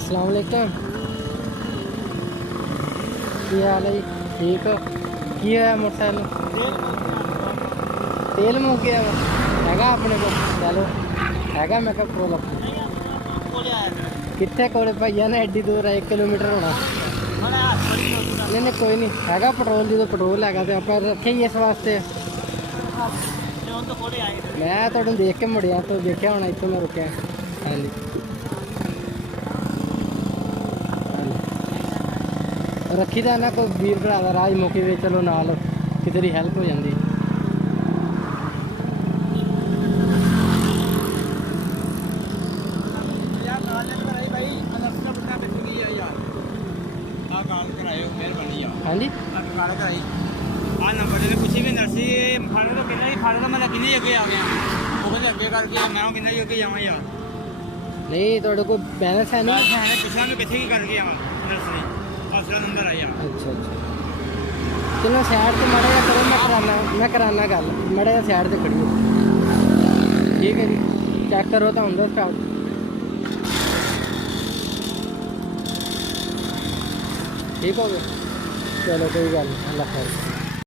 अस्सलाम वालेकुम। की हाल है जी? ठीक हो? की होया मोटरसाइकिल तेल मुक गया वा हैगा अपने को? चलो हैगा मैं पेट्रोल अपने कितने कोले भैया ने एड्डी दूर है 1 किलोमीटर होना। नहीं नहीं कोई नहीं हैगा पेट्रोल जो पेट्रोल हैगा तो आप रखे ही इस वास्ते। मैं तुहानू देख के मुड़िया तो देखा होना इतों मैं रुकया। हाँ जी रखी था ना कोई वीर भरा का राज मौके पे चलो नाल किसी की हैल्प हो जाती। हाँ जी नंबर कुछ भी नर्सी फाड़े तो किन्ना ही फाड़े तो मैं किन्ने अगे आ गया वो कहते अगे करके मैं किन्ना ही अगे जावा यार नहीं थोड़े को बैलेंस है नहीं पिछला में किथे ही करके आवा नर्सरी असला नंबर आया। अच्छा अच्छा चलो साइड से माड़ा जा करो मैं कराना गल माड़ा जा साइड से खड़ी हो ठीक है जी चेक करो तो होंगे स्टार्ट। ठीक हो गया चलो कोई गल नहीं अल्लाह खैर।